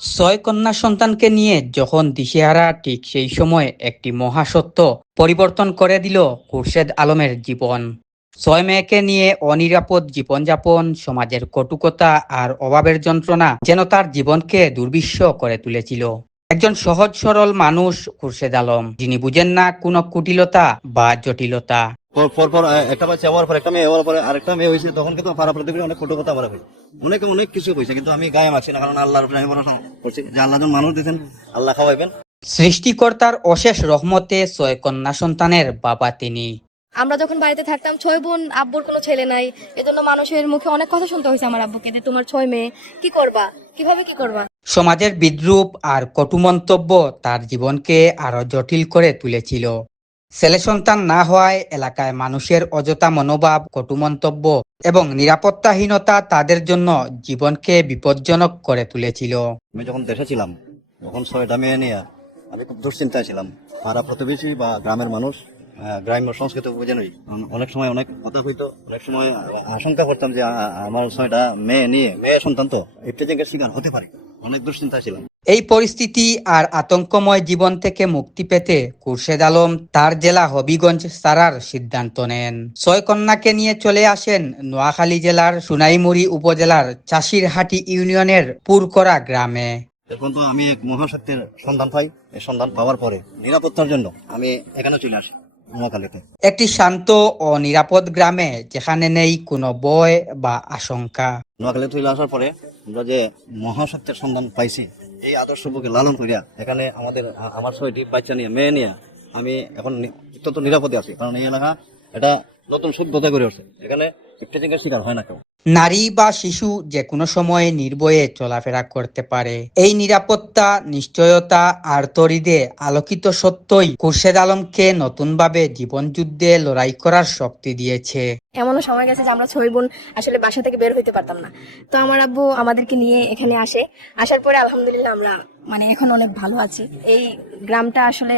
ছয় কন্যা সন্তানকে নিয়ে যখন দিশেহারা ঠিক সেই সময় একটি মহাসত্য পরিবর্তন করে দিল খুরশেদ আলমের জীবন। ছয় মেয়েকে নিয়ে অনিরাপদ জীবনযাপন, সমাজের কটুকতা আর অভাবের যন্ত্রণা যেন তার জীবনকে দুর্বিশ্ব করে তুলেছিল। একজন সহজ সরল মানুষ খুরশেদ আলম, যিনি বুঝেন না কোনো কুটিলতা বা জটিলতা। পর পর পর আহ, একটা বাচ্চা হওয়ার পর একটা মেয়ে হওয়ার পরে আরেকটা মেয়ে হয়েছে তখন কিন্তু পাড়া প্রতিবেশী অনেক কথা বলা হয়। অনেকে অনেক কিছু কইছে কিন্তু আমি গায়ে মারছি না কারণ আল্লাহর উপরে আমি ভরসা করছি যে আল্লাহ যখন মানুষ দিয়েছেন আল্লাহ খাওয়াইবেন। সৃষ্টিকর্তার অশেষ রহমতে ছয় কন্যা সন্তানের বাবা তিনি। আমরা যখন বাড়িতে থাকতাম ছয় বোন আব্বুর কোনো ছেলে নাই। এজন্য মানুষের মুখে অনেক কথা শুনতে হয়েছে আমার আব্বুকে যে তোমার ছয় মেয়ে কি করবা? কীভাবে কি করবা? সমাজের বিদ্রুপ আর কটু মন্তব্য তার জীবনকে আরও জটিল করে তুলেছিল। ছেলে সন্তান না হওয়ায় এলাকায় মানুষের অযথা মনোভাব, কটু মন্তব্য এবং নিরাপত্তাহীনতা তাদের জন্য জীবনকে বিপজ্জনক করে তুলেছিল। আমি যখন দেশে ছিলাম ছয়টা মেয়ে নিয়ে আমি খুব দুশ্চিন্তায় ছিলাম। পাড়া প্রতিবেশী বা গ্রামের মানুষ গ্রাম্য সংস্কৃতি বুঝেনই অনেক সময় অনেক কথা হইতো অনেক সময় আশঙ্কা করতাম যে আমার ছয়টা মেয়ে নিয়ে, মেয়ে সন্তান তো ইফতেজিংয়ের শিকার হতে পারে। অনেক দুশ্চিন্তায় ছিলাম। এই পরিস্থিতি আর আতঙ্কময় জীবন থেকে মুক্তি পেতে খুরশেদ আলম তার জেলা হবিগঞ্জ সারার সিদ্ধান্ত নেন। ছয় কন্যাকে নিয়ে চলে আসেন নোয়াখালী জেলার সুনাইমুড়ি উপজেলার চাষিরহাটি ইউনিয়নের পুরকরা গ্রামে। এখন তো আমি এক মহাশক্তির সন্ধান পাই। এই সন্ধান পাওয়ার পরে নিরাপত্তার জন্য আমি এখানে চলে আসি একটি শান্ত ও নিরাপদ গ্রামে যেখানে নেই কোনো বয় বা আশঙ্কা। নোয়াখালী চলে আসার পরে আমরা যে মহাশক্তির সন্ধান পাইছি এই আদর্শ বুকে লালন করিয়া এখানে আমাদের আমার সবাই ডিপ বাচ্চা নিয়ে, মেয়ে নিয়ে আমি এখন অত্যন্ত নিরাপদে আছি। কারণ এই এলাকা এটা নতুন শুদ্ধতা করে উঠছে। এখানে ইফতেজিংয়ের শিকার হয় না কেউ। নারী বা শিশু যে কোনো সময়ে নির্ভয়ে চলাফেরা করতে পারে। এই নিরাপত্তা, নিশ্চয়তা আর তরিদে আলোকিত সত্যই খুরশেদ আলমকে নতুনভাবে জীবনযুদ্ধে লড়াই করার শক্তি দিয়েছে। এমনও সময় গেছে যে আমরা ছয় বোন আসলে বাসা থেকে বের হইতে পারতাম না। তো আমার আব্বু আমাদেরকে নিয়ে এখানে আসে। আসার পরে আলহামদুলিল্লাহ আমরা মানে এখন অনেক ভালো আছে। এই গ্রামটা আসলে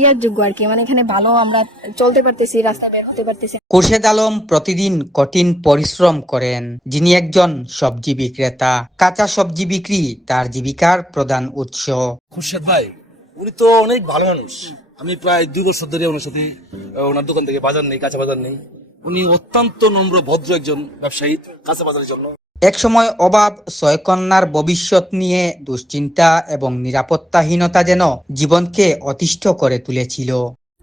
ইয়ার যোগ্য আর কি। মানে এখানে ভালো আমরা চলতে পারতেছি রাস্তায় বের হতে পারতেছি। খুরশেদ আলম প্রতিদিন কঠিন পরিশ্রম করেন। যিনি একজন সবজি বিক্রেতা কাঁচা সবজি বিক্রি তার জীবিকার প্রধান উৎস। খুরশেদ ভাই উনি তো অনেক ভালো মানুষ। আমি প্রায় দুই বছর ধরে ওনার সাথে ওনার দোকান থেকে বাজার নেই কাঁচা বাজার নেই। উনি অত্যন্ত নম্র ভদ্র একজন ব্যবসায়ী কাঁচা বাজারের জন্য। একসময় অভাব ছয়কন্যার ভবিষ্যৎ নিয়ে দুশ্চিন্তা এবং নিরাপত্তাহীনতা যেন জীবনকে অতিষ্ঠ করে তুলেছিল।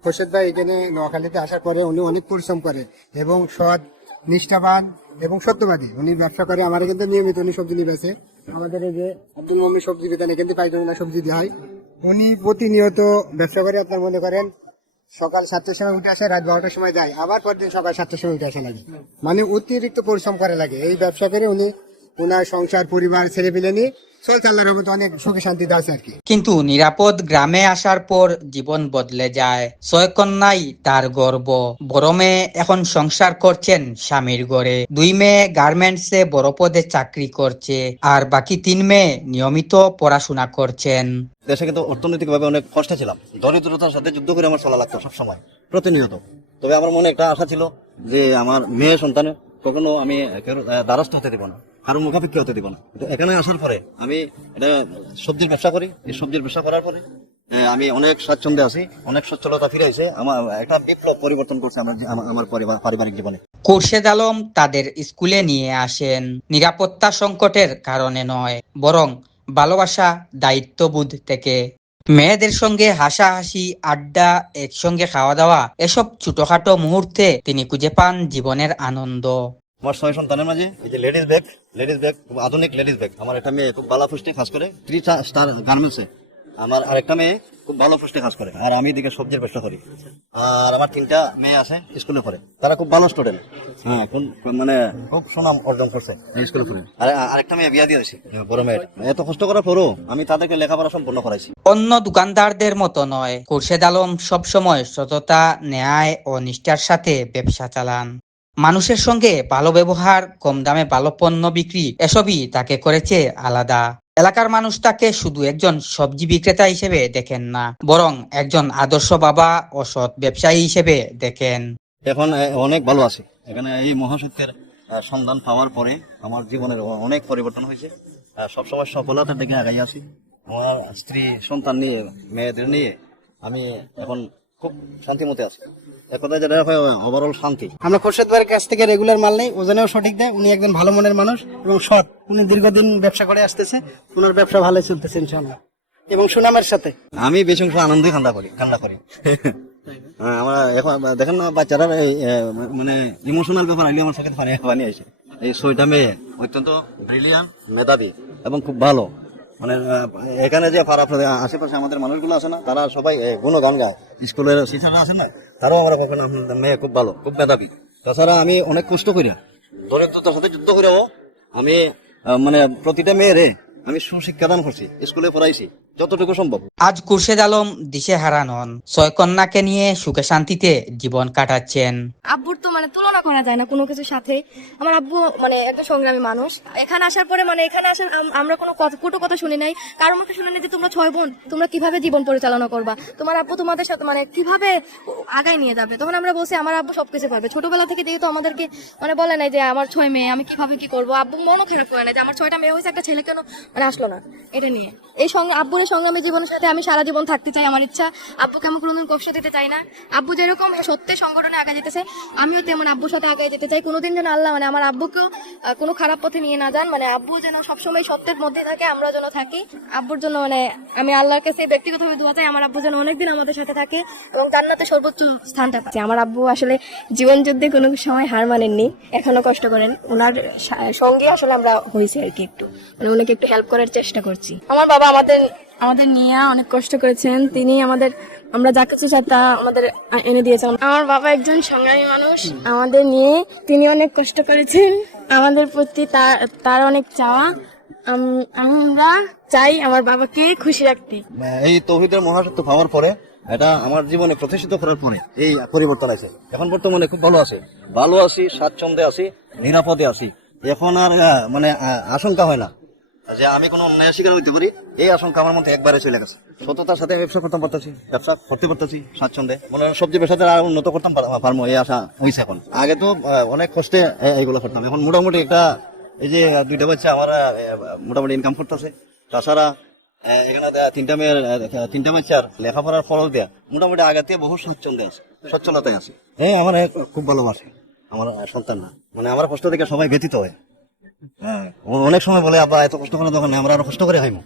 খোরশেদ ভাই, এখানে নোয়াখালীতে আসার পরে উনি অনেক পরিশ্রম করে এবং সৎ, নিষ্ঠাবান এবং সত্যবাদী। উনি ব্যবসা করে, আমার কিন্তু নিয়মিত উনি সবজি নিয়ে বেছে আমাদের এই যে আব্দুল মমি সবজি বিতান এখান থেকে পাইকারি সবজি দেওয়া হয় উনি প্রতিনিয়ত ব্যবসা করে আপনার মনে করেন সকাল সাতটার সময় উঠে আসে, রাত বারোটার সময় যায়। আবার পরদিন সকাল সাতটার সময় উঠে আসা লাগে। মানে অতিরিক্ত পরিশ্রম করা লাগে। এই ব্যবসা করে উনি ওনার সংসার পরিবার ছেলে পেলে নিয়ে চলছে আল্লাহর রহমতে অনেক সুখে শান্তিতে আছে আর কি। কিন্তু নিরাপদ গ্রামে আসার পর জীবন বদলে যায়। ছয় কন্যাই তার গর্ব। বড় মেয়ে এখন সংসার করছেন স্বামীর ঘরে। দুই মেয়ে গার্মেন্টসে বড় পদে চাকরি করছে আর বাকি তিন মেয়ে নিয়মিত পড়াশোনা করছেন। দেশে কিন্তু অর্থনৈতিকভাবে অনেক কষ্টে ছিলাম। দরিদ্রতার সাথে যুদ্ধ করে আমার চলা লাগতো সবসময় প্রতিনিয়ত। তবে আমার মনে একটা আশা ছিল যে আমার মেয়ে সন্তানে কখনো আমি দ্বারস্থ হতে দেবো না। কারও মুখাপেক্ষি হতে দেবো না। এখানে আসার পরে আমি এটা সবজির ব্যবসা করি। এই সবজির ব্যবসা করার পরে আমি অনেক স্বাচ্ছন্দ্যে আছি, অনেক সচ্ছলতা ফিরে এসে আমার, একটা বিপ্লব পরিবর্তন করছে আমার আমার- আমার পরিবার, পারিবারিক জীবনে। খুরশেদ আলম তাদের স্কুলে নিয়ে আসেন। নিরাপত্তা সংকটের কারণে নয়, বরং ভালোবাসা, দায়িত্ববোধ থেকে। মেয়েদের সঙ্গে হাসাহাসি, আড্ডা, একসঙ্গে খাওয়া দাওয়া এসব ছোটখাটো মুহূর্তে তিনি খুঁজে পান জীবনের আনন্দ। আমার সময় সন্তানের মাঝে এই যে লেডিস ব্যাগ লেডিস ব্যাগ আধুনিক লেডিস ব্যাগ আমার একটা মেয়ে খুব বালা ফুস্টে খাস করে থ্রি স্টার গার্মেন্টসে আমার আরেকটা মেয়ে খুব ভালো পুষ্টি কাজ করে। আর আমি দিকে সবজির ব্যবসা করি। আর আমার তিনটা মেয়ে আছে স্কুলে পড়ে। তারা খুব ভালো স্টুডেন্ট হ্যাঁ মানে খুব সুনাম অর্জন করছে। স্কুলে পড়ে। আর আরেকটা মেয়ে বিয়া দিয়েছি। বড় মেয়ের। এত কষ্ট করার পরও আমি তাদেরকে লেখাপড়া সম্পূর্ণ করাইছি। অন্য দোকানদারদের মতো নয়। খুরশেদ আলম সবসময় সততা ন্যায় ও নিষ্ঠার সাথে ব্যবসা চালান। মানুষের সঙ্গে ভালো ব্যবহার কম দামে ভালো পণ্য বিক্রি এসবই তাকে করেছে আলাদা। এলাকার মানুষ তাকে শুধু একজন সবজি বিক্রেতা হিসেবে দেখেন না, বরং একজন আদর্শ বাবা ও সৎ ব্যবসায়ী হিসেবে দেখেন। এখন অনেক ভালো আছে। এখানে এই মহাসত্যের সন্ধান পাওয়ার পরে আমার জীবনের অনেক পরিবর্তন হয়েছে। সবসময় সফলতার দিকে আগাই আসি। আমার স্ত্রী, সন্তান নিয়ে, মেয়েদের নিয়ে আমি এখন খুব শান্তিমতে আছি। এক কথায় যেটা ওভারঅল শান্তি। আমরা খোরশেদ ভাইয়ের কাছ থেকে রেগুলার মাল নেই ওজনেও সঠিক দেয় উনি একজন ভালো মনের মানুষ এবং সৎ। উনি দীর্ঘদিন ব্যবসা করে আসতেছে ওনার ব্যবসা ভালো চলতেছে ইনশাল্লাহ এবং সুনামের সাথে। আমি বেশি অংশ আনন্দই কান্দা করি কান্না করি। হ্যাঁ, আমার এখন দেখেন না বাচ্চারা মানে ইমোশনাল ব্যাপার আইলে আমার সাথে পানি পানি আসে এই ছয়টা মেয়ে অত্যন্ত ব্রিলিয়ান্ট মেধাবী এবং খুব ভালো। মানে এখানে যে পাড়া আশেপাশে আমাদের মানুষগুলো আছে না, তারা সবাই কোনো গুণগান গায়। স্কুলের শিক্ষারা আছে না, তারাও আমরা কখনো আপনাদের মেয়ে খুব ভালো, খুব মেধাবী। তাছাড়া আমি অনেক কষ্ট করি দরিদ্রতার সাথে যুদ্ধ করেও আমি মানে প্রতিটা মেয়েরে আমি সুশিক্ষাদান করছি, স্কুলে পড়াইছি। যতটুকু সম্ভব। আজ খুরশেদ আলম দিশেহারা নন। ছয় কন্যাকে নিয়ে সুখে শান্তিতে জীবন কাটাচ্ছেন। আব্বুর তো মানে তুলনা করা যায় না কোনো কিছুর সাথে। আমার আব্বু মানে একজন সংগ্রামী মানুষ। এখানে আসার পরে মানে এখানে আসার আমরা কোনো কথা- কটু কথা শুনি নাই। কারোর মুখে শুনি নাই যে তোমরা ছয় বোন তোমরা কীভাবে জীবন পরিচালনা করবা? তোমার আব্বু তোমাদের সাথে মানে কীভাবে আগায় নিয়ে যাবে? তখন আমরা বলছি আমার আব্বু সবকিছু পাবে ছোটবেলা থেকে যেহেতু আমাদেরকে মানে বলে নাই যে আমার ছয় মেয়ে আমি কীভাবে কি করব? আব্বু মনও খারাপ করে না যে আমার ছয়টা মেয়ে হয়েছে একটা ছেলে কেন? মানে আসলো না। এটা নিয়ে। এই সঙ্গে আব্বুর সংগ্রামী জীবনের সাথে আমি সারা জীবন থাকতে চাই, আমার ইচ্ছা আব্বুকে আমি কোনোদিন কষ্ট দিতে চাই না। আব্বু যেরকম সত্যের সংগঠনে আগে যেতেছে, আমিও তেমন আব্বুর সাথে আগে যেতে চাই। কোনোদিন যেন আল্লাহ মানে আমার আব্বুকেও কোনো খারাপ পথে নিয়ে না যান। মানে আব্বু যেন সবসময় সত্যের মধ্যে থাকে, আমরা যেন থাকি। আব্বুর জন্য মানে আমি আল্লাহর কাছে ব্যক্তিগতভাবে দোয়া চাই, আমার আব্বু যেন অনেকদিন আমাদের সাথে থাকে এবং জান্নাতে সর্বোচ্চ স্থানটা পাচ্ছে আমার আব্বু আসলে জীবন যুদ্ধে কোনো সময় হার মানেননি, এখনও কষ্ট করেন। ওনার সঙ্গে আসলে আমরা হয়েছি আর কি একটু। মানে ওনাকে একটু হেল্প করার চেষ্টা করছি। আমার বাবা আমাদের আমাদের নিয়ে অনেক কষ্ট করেছেন। তিনি আমাদের আমরা যা কিছু চাই তা আমাদের এনে দিয়েছেন। আমার বাবা একজন সংগ্রামী মানুষ। আমাদের নিয়ে তিনি অনেক কষ্ট করেছেন। আমাদের প্রতি তার তার অনেক চাওয়া। আম- আমরা চাই আমার বাবাকে খুশি রাখতে। এই তৌহিদের মহাসত্য পাওয়ার পরে এটা আমার জীবনে প্রতিষ্ঠিত করার পরে এই পরিবর্তন আছে এখন বর্তমানে খুব ভালো আছে। ভালো আছি স্বাচ্ছন্দ্যে আছি নিরাপদে আছি। এখন আর মানে আশঙ্কা হয় না। যে আমি কোনো অন্যায় শিকার হইতে পারি এই আশঙ্কা আমার মধ্যে একবারে চলে গেছে। সততার সাথে ব্যবসা করতে পারতেছি। ব্যবসা করতে পারতেছি স্বাচ্ছন্দ্যে। মনে হয় সবজি ব্যবসাতে আর উন্নত করতাম পারব এই আশা হয়েছে এখন। আগে তো অনেক কষ্টে এইগুলো করতাম। এখন মোটামুটি একটা এই যে দুইটা বাচ্চা আমার মোটামুটি ইনকাম করতেছে। তাছাড়া এখানে তিনটা মেয়ের তিনটা বাচ্চার লেখাপড়ার খরচ দেয়া মোটামুটি আগে থেকে বহু স্বচ্ছন্দে আছে সচ্ছলতায় আছে। হ্যাঁ আমার খুব ভালোবাসে আমার সন্তান না। মানে আমার কষ্ট থেকে সবাই ব্যতীত হয়। অনেক সময় বলে আব্বা এত কষ্ট করে দোকানে আমরা আরও কষ্ট করে খাইমু।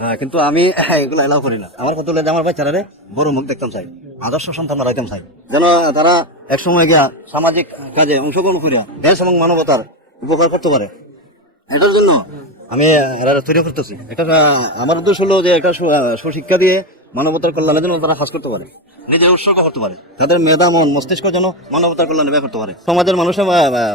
হ্যাঁ, কিন্তু আমি এগুলো এলাও করি না। আমার কত হলে আমার বাচ্চারা বড় মুখ দেখতাম চাই আদর্শ সন্তান রাখতাম চাই। যেন তারা এক সময় গিয়া সামাজিক কাজে অংশগ্রহণ করিয়া দেশ এবং মানবতার উপকার করতে পারে। এটার জন্য আমি তৈরি করতেছি। এটা আমার উদ্দেশ্য হলো যে একটা সুশিক্ষা দিয়ে মানবতার কল্যাণের জন্য তারা কাজ করতে পারে। নিজের উৎসর্গ করতে পারে। তাদের মেধা মন মস্তিষ্ক যেন মানবতার কল্যাণে ব্যয় করতে পারে। সমাজের মানুষে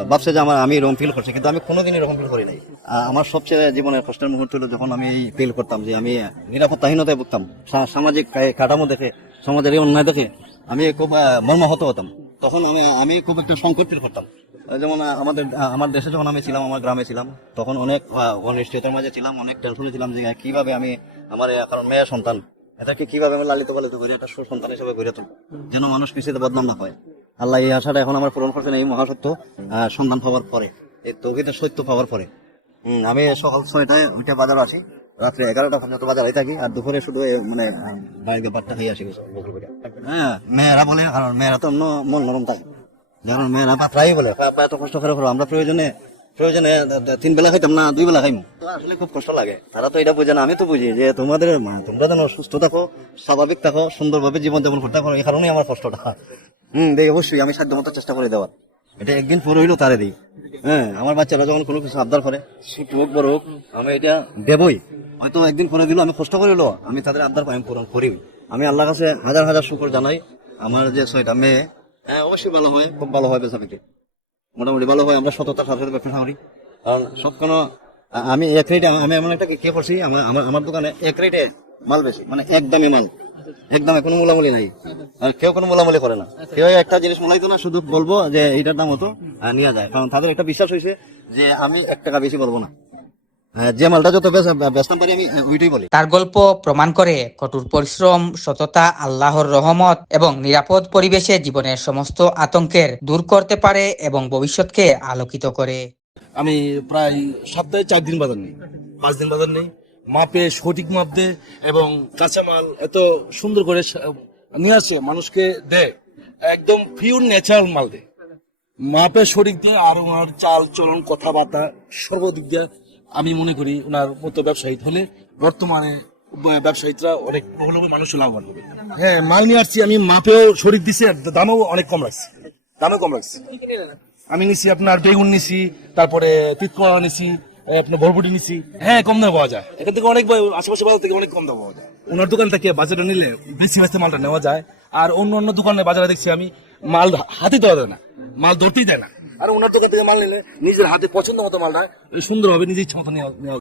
ভাবছে যে আমার আমি এরকম ফিল করছি কিন্তু আমি কোনোদিন এরকম ফিল করি নাই। আমার সবচেয়ে জীবনের কষ্টের মুহূর্ত হলো যখন আমি ফিল করতাম যে আমি নিরাপত্তাহীনতায় ভুগতাম সা- সামাজিক কাঠামো দেখে সমাজের এই অন্যায় দেখে আমি খুব মর্মাহত হতাম। তখন আমি আমি খুব একটা সংকট ফিল করতাম। যেমন আমাদের আমার দেশে যখন আমি ছিলাম আমার গ্রামে ছিলাম তখন অনেক অনিশ্চয়তার মাঝে ছিলাম অনেক টেনশনে ছিলাম যে কীভাবে আমি আমার কারণ মেয়ে সন্তান এটাকে কীভাবে আমি লালিত পালিত করে, একটা সুসন্তান হিসেবে গড়ে তুলব? যেন মানুষ পিছিয়ে বদনাম না হয় আল্লাহ এই আশাটা এখন আমার পূরণ করছেন এই মহাসত্য সন্ধান পাওয়ার পরে। এই তৌহিদের সত্য পাওয়ার পরে। আমি সকাল ছয়টায় উঠে বাজার আসি। রাত্রে এগারোটা পর্যন্ত বাজার হয়ে থাকি, আর দুপুরে শুধু মানে বাইরে ব্যাপারটা খেয়ে আসি হ্যাঁ মেয়েরা বলে, কারণ মেয়েরা তো অন্য মন নরম থাকে। কারণ মেয়েরা প্রায়ই বলে এত কষ্ট করে আমরা প্রয়োজনে প্রয়োজনে তিন বেলা খাইতাম না, দুই বেলা খাইমু। আসলে খুব কষ্ট লাগে। তারা তো এটা বোঝে না, আমি তো বুঝি যে তোমাদের তোমরা যেন সুস্থ থাকো, স্বাভাবিক থাকো, সুন্দরভাবে জীবন যাপন করতে পারো এই কারণেই আমার কষ্টটা। হম, দেখি, অবশ্যই আমি সাধ্য মতো চেষ্টা করে দেওয়ার। এটা একদিন পরে হইল তারে দিই। হ্যাঁ আমার বাচ্চারা যখন কোনো কিছু আবদার করে ছোট হোক বড় হোক আমি এটা দেবই। হয়তো একদিন করে দিল, আমি কষ্ট করে আমি তাদের আবদার আমি পূরণ করি আমি আল্লাহর কাছে হাজার হাজার শুকর জানাই। আমার যে ছয়টা মেয়ে হ্যাঁ অবশ্যই ভালো হয়, খুব ভালো হয় বিক্রি মোটামুটি ভালো হয় আমরা সততার সাথে সাথে ব্যবসা করি। কারণ সব কোনো আমি এক রেটে আমি এমন একটা কে করছি আমার আমার দোকানে এক রেটে মাল বেশি মানে একদমই দামে মাল। একদমে কোনো মোলামুলি নাই। আর কেউ কোনো মোলামুলি করে না। কেউ একটা জিনিস মোলাইতো না শুধু বলব যে এইটার দাম হতো নেওয়া নিয়ে যায়। কারণ তাদের একটা বিশ্বাস হয়েছে যে আমি এক টাকা বেশি বলব না। যে মালটা যত পারি আমি ওইটাই বলি। তার গল্প প্রমাণ করে কঠোর পরিশ্রম সততা আল্লাহর রহমত এবং নিরাপদ পরিবেশে জীবনের সমস্ত আতঙ্কের দূর করতে পারে এবং ভবিষ্যৎকে আলোকিত করে। আমি প্রায় সপ্তাহে চার দিন বাজার নেই পাঁচ দিন বাজার নেই। মাপে সঠিক মাপ দে এবং কাঁচামাল এত সুন্দর করে নিয়ে আসে মানুষকে দেয় একদম পিওর ন্যাচারাল মাল দেয় মাপে সঠিক দিয়ে আর ওনার চাল চলন কথাবার্তা সর্বদিক দিয়ে আমি মনে করি ওনার মতো ব্যবসায়ী হলে বর্তমানে ব্যবসায়ীরা অনেক প্রবল হবে মানুষ লাভবান হবে। হ্যাঁ মাল নিয়ে আসছি আমি মাপেও শরীর দিছি আর দামও অনেক কম রাখছি দামও কম রাখছি আমি নিছি আপনার বেগুন নিছি তারপরে তিতকড়া নিছি আপনার বরবটি নিছি। হ্যাঁ কম দামে পাওয়া যায়। এখান থেকে অনেক আশেপাশে বাজার থেকে অনেক কম দামে পাওয়া যায়। ওনার দোকান থেকে বাজারে নিলে বেশি বেশি মালটা নেওয়া যায়। আর অন্য অন্য দোকানে বাজারে দেখছি আমি মাল হাতে দেওয়া যায় না। মাল ধরতেই দেয় না। আর ওনার দোকান থেকে মাল নিলে নিজের হাতে পছন্দ মতো মালটা সুন্দর হবে নিজের ইচ্ছা মতো নেওয়া